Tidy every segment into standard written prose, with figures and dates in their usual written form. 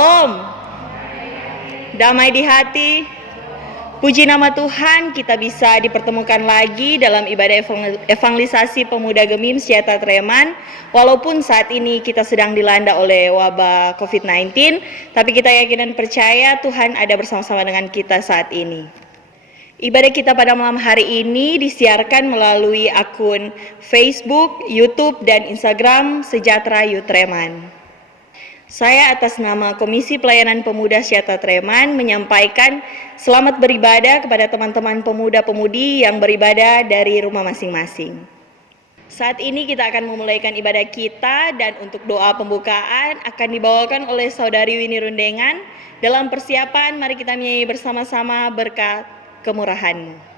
Shalom, damai di hati. Puji nama Tuhan, kita bisa dipertemukan lagi dalam ibadah evangelisasi pemuda Gemim Sejahtera Treman. Walaupun saat ini kita sedang dilanda oleh wabah COVID-19, tapi kita yakin dan percaya Tuhan ada bersama-sama dengan kita saat ini. Ibadah kita pada malam hari ini disiarkan melalui akun Facebook, YouTube, dan Instagram Sejahtera Youth Treman. Saya atas nama Komisi Pelayanan Pemuda Sejahtera Treman menyampaikan selamat beribadah kepada teman-teman pemuda-pemudi yang beribadah dari rumah masing-masing. Saat ini kita akan memulaikan ibadah kita dan untuk doa pembukaan akan dibawakan oleh Saudari Winnie Rundengan. Dalam persiapan, mari kita menyanyi bersama-sama berkat kemurahan-Mu.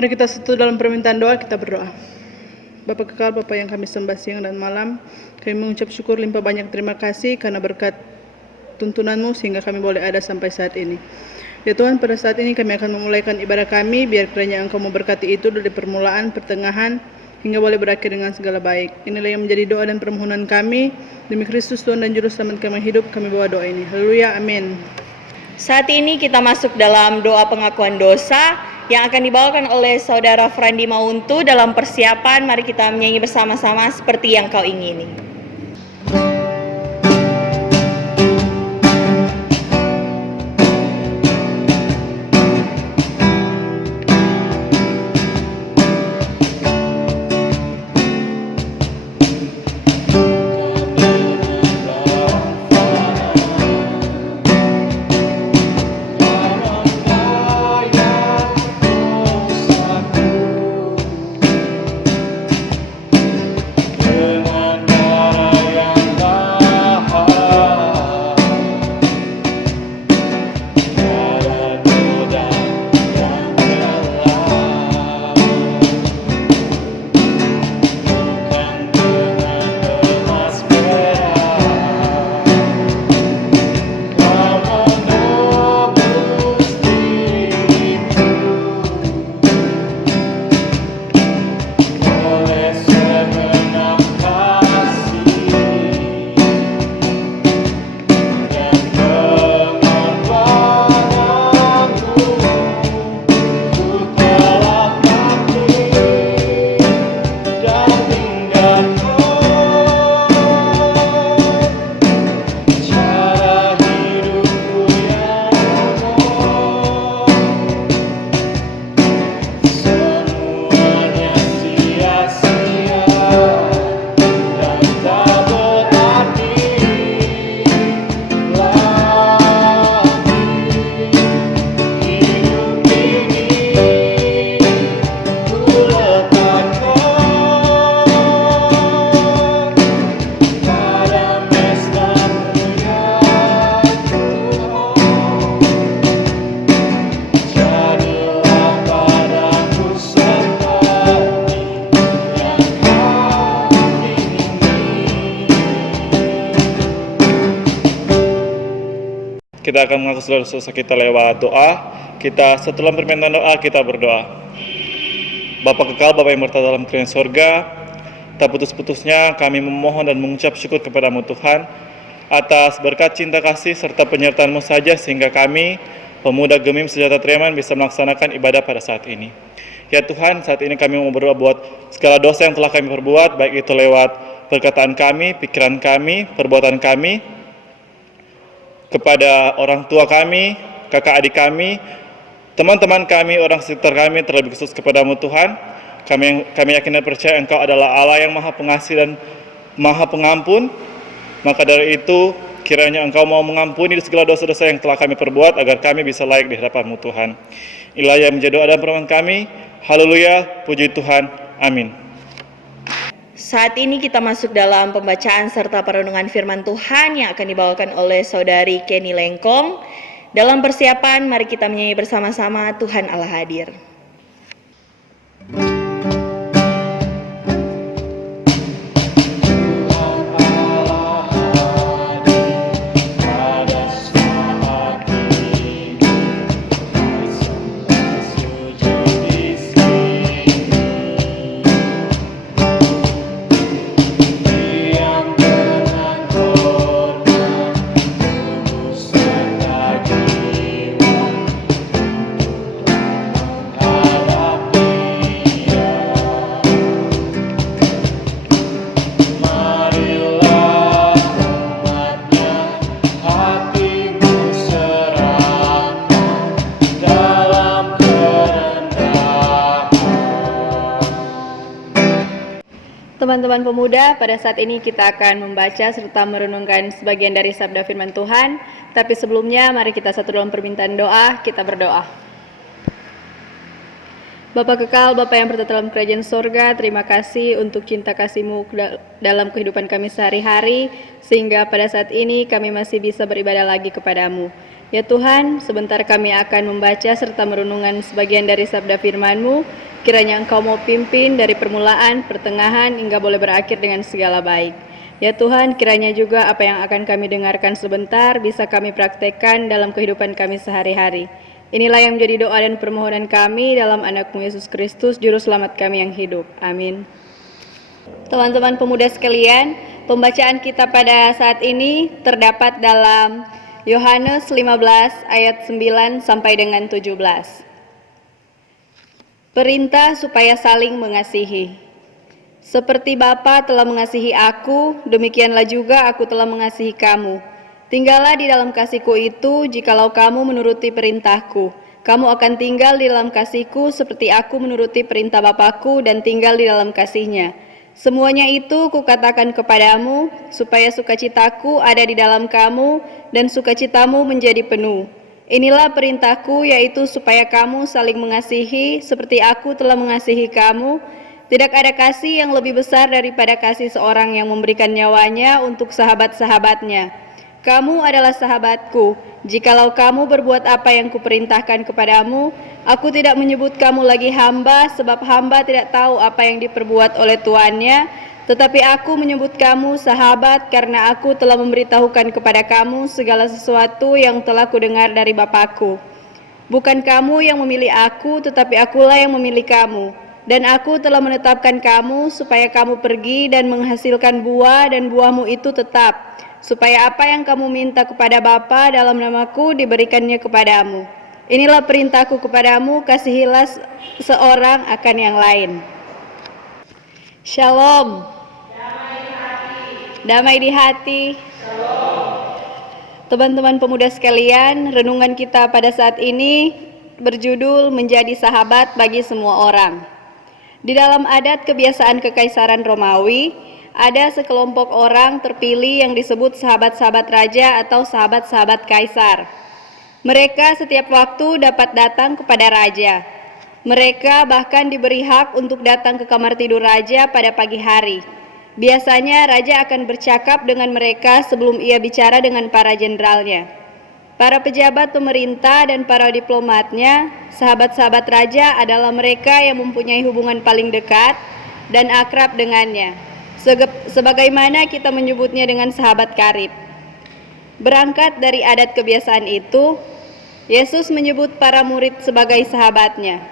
Mari kita satu dalam permintaan doa, kita berdoa. Bapa kekal, Bapa yang kami sembah siang dan malam, kami mengucap syukur limpah banyak terima kasih karena berkat tuntunan-Mu sehingga kami boleh ada sampai saat ini. Ya Tuhan, pada saat ini kami akan memulaikan ibadah kami, biar kiranya Engkau memberkati itu dari permulaan, pertengahan, hingga boleh berakhir dengan segala baik. Inilah yang menjadi doa dan permohonan kami, demi Kristus Tuhan dan Juru Selamat kami hidup, kami bawa doa ini. Haleluya, amin. Saat ini kita masuk dalam doa pengakuan dosa yang akan dibawakan oleh Saudara Frandi Mauntu. Dalam persiapan, mari kita menyanyi bersama-sama seperti yang kau ingini. Dengan kita akan mengaku segala dosa kita lewat doa. Kita setelah permintaan doa, kita berdoa. Bapa kekal, Bapa yang berada dalam kerajaan sorga, tak putus-putusnya kami memohon dan mengucap syukur kepadamu Tuhan, atas berkat cinta kasih serta penyertaan-Mu saja sehingga kami, pemuda Gemim Sejahtera Treman, bisa melaksanakan ibadah pada saat ini. Ya Tuhan, saat ini kami mau berdoa buat segala dosa yang telah kami perbuat, baik itu lewat perkataan kami, pikiran kami, perbuatan kami, kepada orang tua kami, kakak adik kami, teman-teman kami, orang sekitar kami, terlebih khusus kepadamu Tuhan. Kami yakin dan percaya Engkau adalah Allah yang Maha Pengasih dan Maha Pengampun. Maka dari itu, kiranya Engkau mau mengampuni segala dosa-dosa yang telah kami perbuat, agar kami bisa layak di hadapan-Mu Tuhan. Inilah yang menjadi doa dan permohonan kami. Haleluya, puji Tuhan. Amin. Saat ini kita masuk dalam pembacaan serta perenungan firman Tuhan yang akan dibawakan oleh Saudari Kenny Lengkong. Dalam persiapan, mari kita menyanyi bersama-sama Tuhan Allah Hadir. Teman-teman pemuda, pada saat ini kita akan membaca serta merenungkan sebagian dari sabda firman Tuhan. Tapi sebelumnya, mari kita satu dalam permintaan doa, kita berdoa. Bapa kekal, Bapa yang berada dalam kerajaan sorga, terima kasih untuk cinta kasih-Mu dalam kehidupan kami sehari-hari, sehingga pada saat ini kami masih bisa beribadah lagi kepadamu. Ya Tuhan, sebentar kami akan membaca serta merenungkan sebagian dari sabda firman-Mu. Kiranya Engkau mau pimpin dari permulaan, pertengahan, hingga boleh berakhir dengan segala baik. Ya Tuhan, kiranya juga apa yang akan kami dengarkan sebentar bisa kami praktekkan dalam kehidupan kami sehari-hari. Inilah yang menjadi doa dan permohonan kami dalam anak-Mu Yesus Kristus, Juru Selamat kami yang hidup. Amin. Teman-teman pemuda sekalian, pembacaan kita pada saat ini terdapat dalam Yohanes 15 ayat 9 sampai dengan 17. Perintah supaya saling mengasihi. Seperti Bapa telah mengasihi aku, demikianlah juga aku telah mengasihi kamu. Tinggallah di dalam kasih-Ku itu, jikalau kamu menuruti perintah-Ku. Kamu akan tinggal di dalam kasih-Ku seperti aku menuruti perintah Bapa-Ku dan tinggal di dalam kasih-Nya. Semuanya itu Kukatakan kepadamu, supaya sukacita-Ku ada di dalam kamu dan sukacitamu menjadi penuh. Inilah perintah-Ku, yaitu supaya kamu saling mengasihi seperti aku telah mengasihi kamu. Tidak ada kasih yang lebih besar daripada kasih seorang yang memberikan nyawanya untuk sahabat-sahabatnya. Kamu adalah sahabat-Ku, jikalau kamu berbuat apa yang Kuperintahkan kepadamu. Aku tidak menyebut kamu lagi hamba, sebab hamba tidak tahu apa yang diperbuat oleh tuannya. Tetapi aku menyebut kamu sahabat karena aku telah memberitahukan kepada kamu segala sesuatu yang telah Kudengar dari Bapa-Ku. Bukan kamu yang memilih aku, tetapi akulah yang memilih kamu. Dan aku telah menetapkan kamu supaya kamu pergi dan menghasilkan buah, dan buahmu itu tetap. Supaya apa yang kamu minta kepada Bapa dalam namaku diberikannya kepadamu. Inilah perintahku kepadamu, kasihilah seorang akan yang lain. Shalom. Damai di hati. Teman-teman pemuda sekalian, renungan kita pada saat ini berjudul Menjadi Sahabat Bagi Semua Orang. Di dalam adat kebiasaan Kekaisaran Romawi, ada sekelompok orang terpilih yang disebut sahabat-sahabat raja atau sahabat-sahabat kaisar. Mereka setiap waktu dapat datang kepada raja. Mereka bahkan diberi hak untuk datang ke kamar tidur raja pada pagi hari. Biasanya raja akan bercakap dengan mereka sebelum ia bicara dengan para jenderalnya. Para pejabat pemerintah dan para diplomatnya, sahabat-sahabat raja adalah mereka yang mempunyai hubungan paling dekat dan akrab dengannya. Sebagaimana kita menyebutnya dengan sahabat karib. Berangkat dari adat kebiasaan itu, Yesus menyebut para murid sebagai sahabatnya.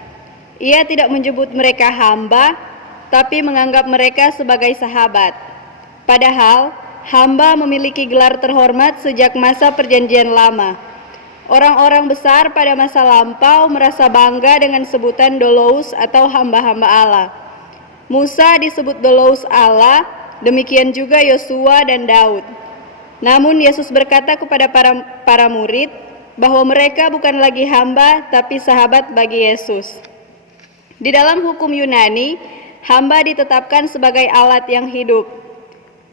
Ia tidak menyebut mereka hamba, tapi menganggap mereka sebagai sahabat. Padahal, hamba memiliki gelar terhormat sejak masa Perjanjian Lama. Orang-orang besar pada masa lampau merasa bangga dengan sebutan doulos atau hamba-hamba Allah. Musa disebut doulos Allah, demikian juga Yosua dan Daud. Namun Yesus berkata kepada para murid bahwa mereka bukan lagi hamba tapi sahabat bagi Yesus. Di dalam hukum Yunani, hamba ditetapkan sebagai alat yang hidup.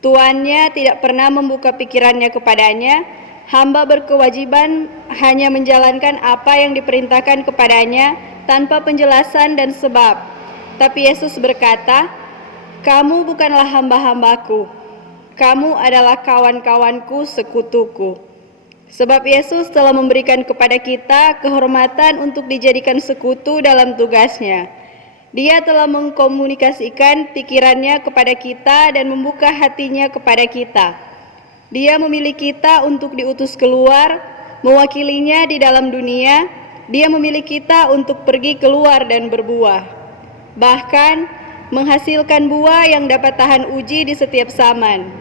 Tuannya tidak pernah membuka pikirannya kepadanya. Hamba berkewajiban hanya menjalankan apa yang diperintahkan kepadanya tanpa penjelasan dan sebab. Tapi Yesus berkata, "Kamu bukanlah hamba-hambaku. Kamu adalah kawan-kawanku, sekutuku." Sebab Yesus telah memberikan kepada kita kehormatan untuk dijadikan sekutu dalam tugasnya. Dia telah mengkomunikasikan pikirannya kepada kita dan membuka hatinya kepada kita. Dia memilih kita untuk diutus keluar, mewakilinya di dalam dunia. Dia memilih kita untuk pergi keluar dan berbuah. Bahkan menghasilkan buah yang dapat tahan uji di setiap zaman.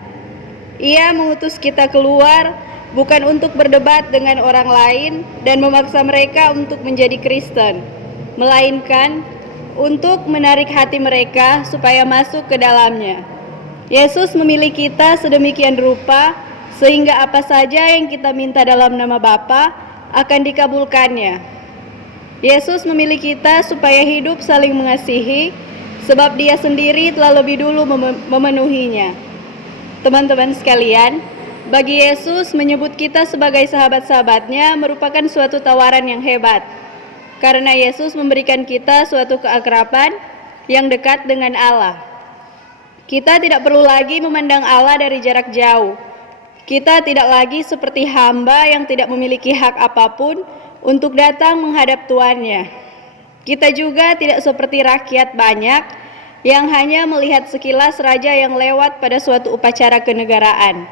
Ia mengutus kita keluar bukan untuk berdebat dengan orang lain dan memaksa mereka untuk menjadi Kristen, melainkan untuk menarik hati mereka supaya masuk ke dalamnya. Yesus memilih kita sedemikian rupa sehingga apa saja yang kita minta dalam nama Bapa akan dikabulkannya. Yesus memilih kita supaya hidup saling mengasihi sebab Dia sendiri telah lebih dulu memenuhinya. Teman-teman sekalian, bagi Yesus menyebut kita sebagai sahabat-sahabatnya merupakan suatu tawaran yang hebat. Karena Yesus memberikan kita suatu keakraban yang dekat dengan Allah. Kita tidak perlu lagi memandang Allah dari jarak jauh. Kita tidak lagi seperti hamba yang tidak memiliki hak apapun untuk datang menghadap tuannya. Kita juga tidak seperti rakyat banyak yang hanya melihat sekilas raja yang lewat pada suatu upacara kenegaraan.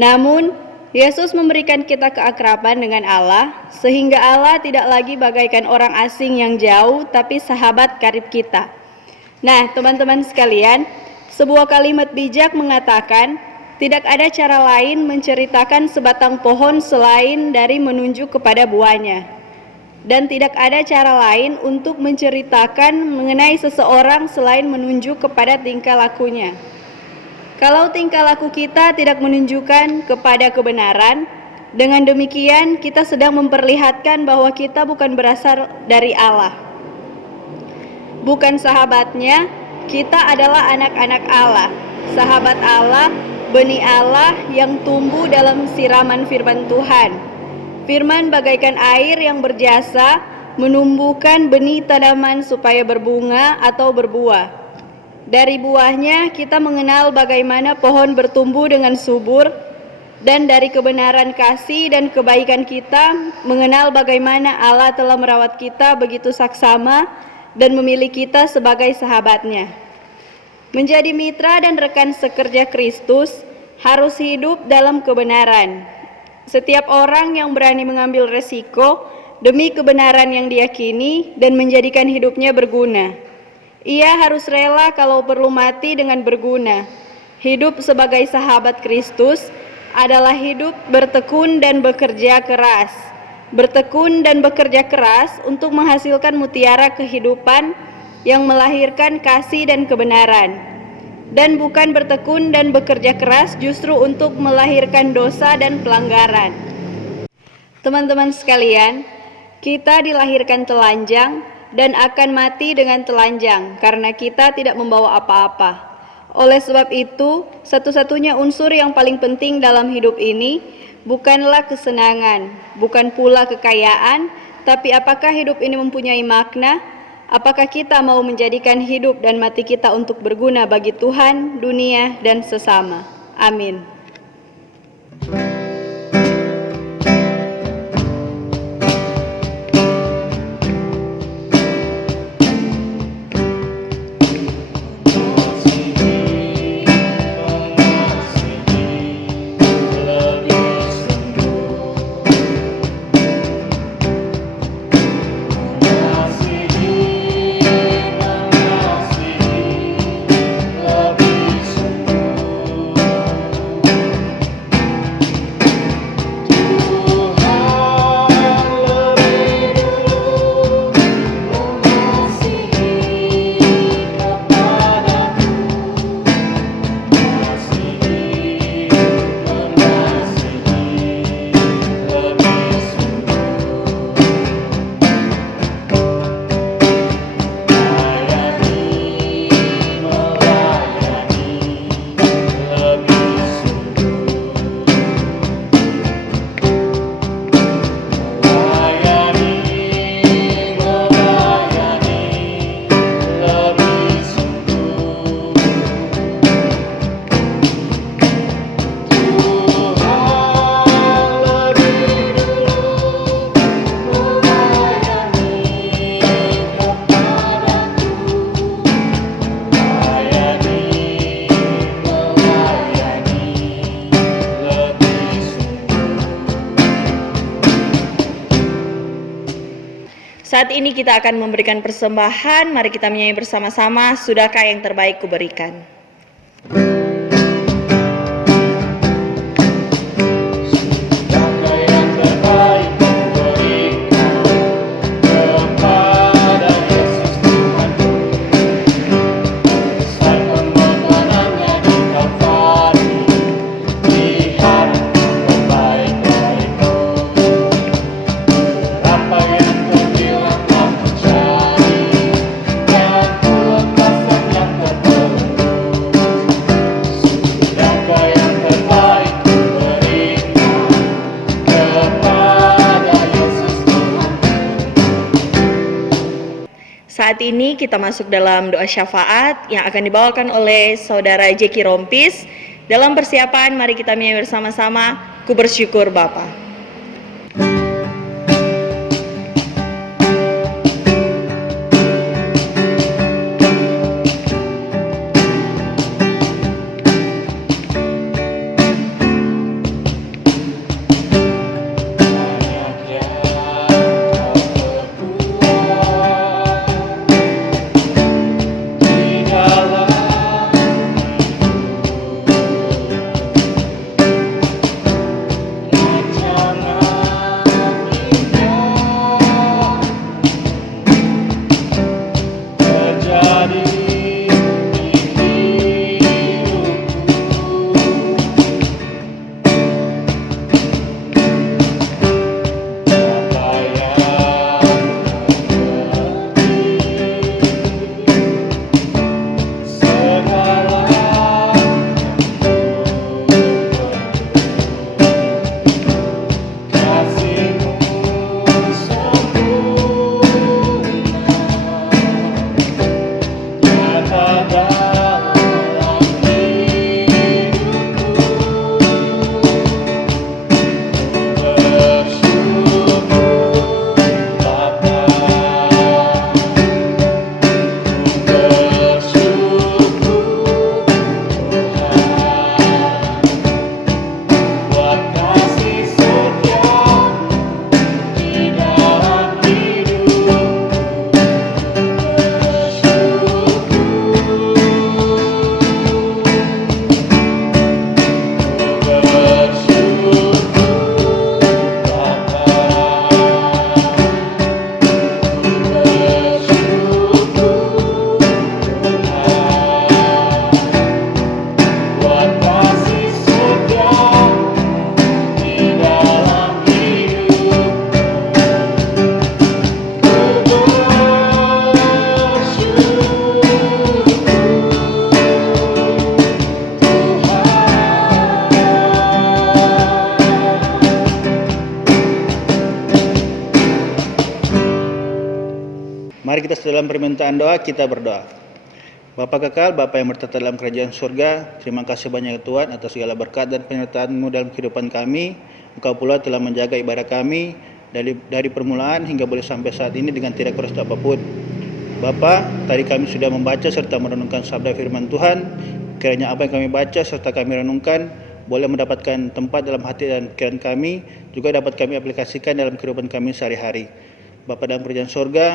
Namun, Yesus memberikan kita keakraban dengan Allah, sehingga Allah tidak lagi bagaikan orang asing yang jauh, tapi sahabat karib kita. Nah, teman-teman sekalian, sebuah kalimat bijak mengatakan, tidak ada cara lain menceritakan sebatang pohon selain dari menunjuk kepada buahnya. Dan tidak ada cara lain untuk menceritakan mengenai seseorang selain menunjuk kepada tingkah lakunya. Kalau tingkah laku kita tidak menunjukkan kepada kebenaran, dengan demikian kita sedang memperlihatkan bahwa kita bukan berasal dari Allah. Bukan sahabatnya, kita adalah anak-anak Allah, sahabat Allah, benih Allah yang tumbuh dalam siraman firman Tuhan. Firman bagaikan air yang berjasa menumbuhkan benih tanaman supaya berbunga atau berbuah. Dari buahnya kita mengenal bagaimana pohon bertumbuh dengan subur, dan dari kebenaran kasih dan kebaikan kita mengenal bagaimana Allah telah merawat kita begitu saksama dan memilih kita sebagai sahabatnya. Menjadi mitra dan rekan sekerja Kristus harus hidup dalam kebenaran. Setiap orang yang berani mengambil resiko demi kebenaran yang diyakini dan menjadikan hidupnya berguna. Ia harus rela kalau perlu mati dengan berguna. Hidup sebagai sahabat Kristus adalah hidup bertekun dan bekerja keras. Bertekun dan bekerja keras untuk menghasilkan mutiara kehidupan yang melahirkan kasih dan kebenaran. Dan bukan bertekun dan bekerja keras justru untuk melahirkan dosa dan pelanggaran. Teman-teman sekalian, kita dilahirkan telanjang dan akan mati dengan telanjang karena kita tidak membawa apa-apa. Oleh sebab itu, satu-satunya unsur yang paling penting dalam hidup ini bukanlah kesenangan, bukan pula kekayaan, tapi apakah hidup ini mempunyai makna? Apakah kita mau menjadikan hidup dan mati kita untuk berguna bagi Tuhan, dunia, dan sesama? Amin. Saat ini kita akan memberikan persembahan, mari kita menyanyi bersama-sama, Sudahkah yang terbaik kuberikan. Saat ini kita masuk dalam doa syafaat yang akan dibawakan oleh Saudara Jeki Rompis. Dalam persiapan, mari kita menyanyi bersama-sama, Ku bersyukur Bapa. Mari kita dalam permintaan doa, kita berdoa. Bapa kekal, Bapa yang bertata dalam kerajaan surga, terima kasih banyak Tuhan atas segala berkat dan penyertaan-Mu dalam kehidupan kami. Engkau pula telah menjaga ibadah kami dari permulaan hingga boleh sampai saat ini dengan tidak kurang apapun. Bapa, tadi kami sudah membaca serta merenungkan sabda firman Tuhan. Kiranya apa yang kami baca serta kami renungkan boleh mendapatkan tempat dalam hati dan pikiran kami, juga dapat kami aplikasikan dalam kehidupan kami sehari-hari. Bapa dalam kerajaan surga,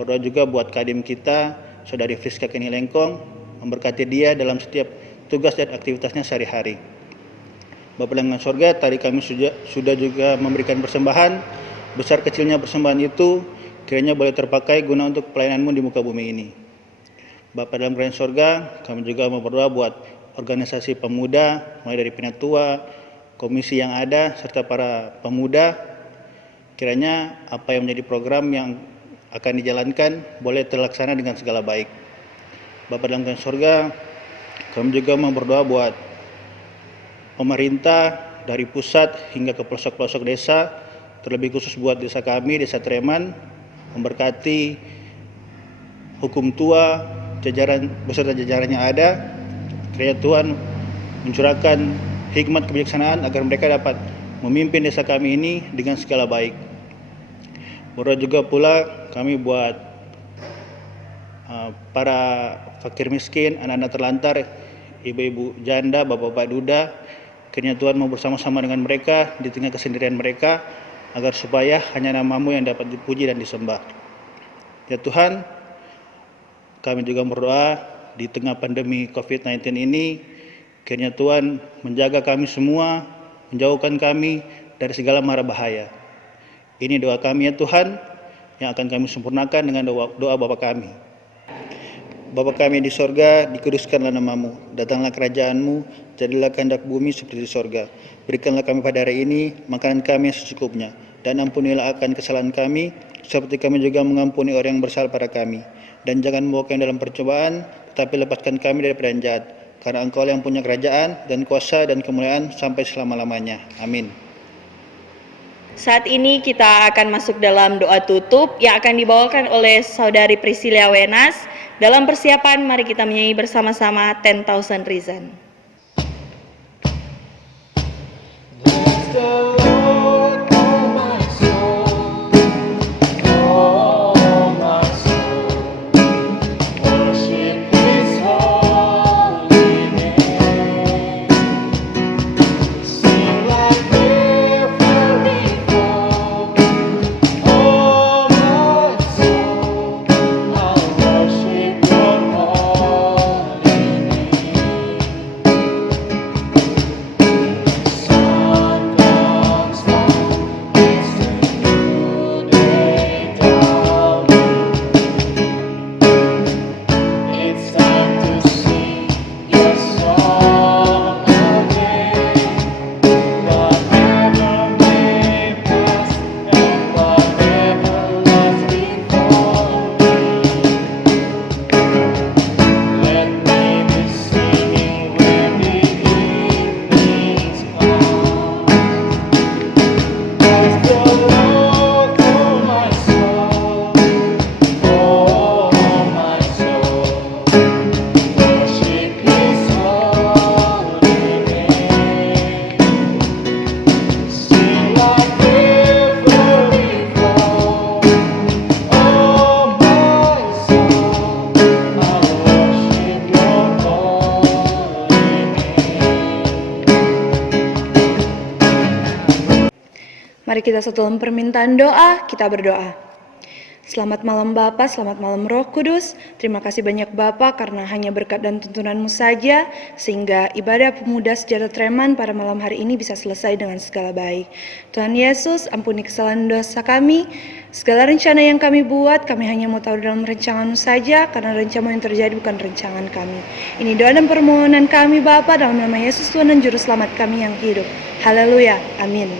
berdoa juga buat kadim kita, Saudari Friska Keni Lengkong, memberkati dia dalam setiap tugas dan aktivitasnya sehari-hari. Bapa dalam surga, tadi kami sudah juga memberikan persembahan, besar kecilnya persembahan itu kiranya boleh terpakai guna untuk pelayanan-Mu di muka bumi ini. Bapa dalam kerajaan surga, kami juga mau berdoa buat organisasi pemuda, mulai dari Penatua, komisi yang ada, serta para pemuda. Kiranya apa yang menjadi program yang akan dijalankan boleh terlaksana dengan segala baik. Bapa dalam kerajaan surga, kami juga mau berdoa buat pemerintah dari pusat hingga ke pelosok-pelosok desa, terlebih khusus buat desa kami, Desa Treman, memberkati hukum tua, jajaran beserta jajarannya ada. Kiranya Tuhan mencurahkan hikmat kebijaksanaan agar mereka dapat memimpin desa kami ini dengan segala baik. Berdoa juga pula kami buat para fakir miskin, anak-anak terlantar, ibu-ibu janda, bapak-bapak duda. Kiranya Tuhan mau bersama-sama dengan mereka di tengah kesendirian mereka, agar supaya hanya nama-Mu yang dapat dipuji dan disembah. Ya Tuhan, kami juga berdoa di tengah pandemi COVID-19 ini, kiranya Tuhan menjaga kami semua, menjauhkan kami dari segala mara bahaya. Ini doa kami ya Tuhan, yang akan kami sempurnakan dengan doa Bapa kami. Bapa kami di sorga, dikuduskanlah namamu, datanglah kerajaanmu, jadilah kehendak bumi seperti di sorga. Berikanlah kami pada hari ini makanan kami yang secukupnya, dan ampunilah akan kesalahan kami, seperti kami juga mengampuni orang yang bersalah pada kami. Dan jangan membawa kami dalam percobaan, tetapi lepaskan kami dari yang jahat. Karena Engkau yang punya kerajaan, dan kuasa, dan kemuliaan sampai selama-lamanya. Amin. Saat ini kita akan masuk dalam doa tutup yang akan dibawakan oleh Saudari Priscilia Wenas. Dalam persiapan, mari kita menyanyi bersama-sama 10,000 Reason. Mari kita setelah permintaan doa, kita berdoa. Selamat malam Bapa, selamat malam Roh Kudus. Terima kasih banyak Bapa karena hanya berkat dan tuntunan-Mu saja, sehingga ibadah pemuda Sejahtera Treman pada malam hari ini bisa selesai dengan segala baik. Tuhan Yesus, ampuni kesalahan dosa kami. Segala rencana yang kami buat, kami hanya mau tahu dalam rancangan-Mu saja, karena rencana yang terjadi bukan rancangan kami. Ini doa dan permohonan kami Bapa dalam nama Yesus Tuhan dan Juru Selamat kami yang hidup. Haleluya, amin.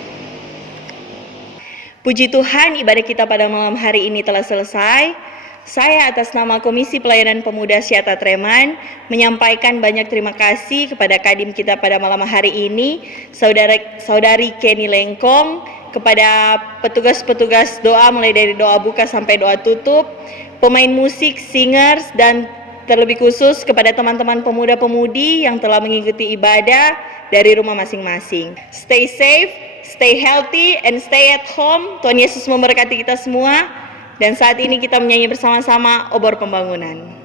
Puji Tuhan, ibadah kita pada malam hari ini telah selesai. Saya atas nama Komisi Pelayanan Pemuda Sejahtera Treman menyampaikan banyak terima kasih kepada Kadim kita pada malam hari ini, Saudari Kenny Lengkong, kepada petugas-petugas doa mulai dari doa buka sampai doa tutup, pemain musik, singers, dan terlebih khusus kepada teman-teman pemuda-pemudi yang telah mengikuti ibadah dari rumah masing-masing. Stay safe, stay healthy, and stay at home. Tuhan Yesus memberkati kita semua. Dan saat ini kita menyanyi bersama-sama obor pembangunan.